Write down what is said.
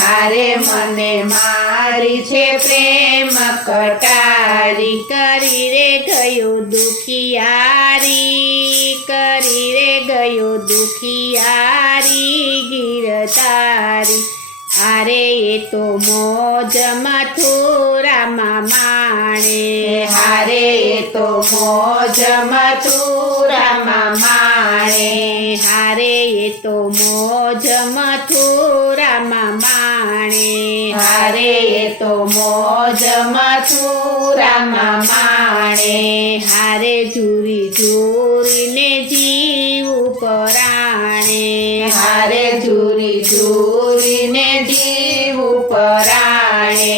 હારે મને મારી છે પ્રેમ કટારી કરી રે ગયો દુખિયારી કરી રે ગયો દુખિયારી ગીરધારી હારે એ તો મોજ મથુરામાં માણે હારે તો મોજ મથુરામાં માણે હારે એ તો મોજ મથુરામાં માણે હારે તો મોજ મથુરામાં માણે હારે ઝૂરી ઝૂરીને જીવ પરાણે હારે ઝૂરી ઝૂરીને જીવ પરાણે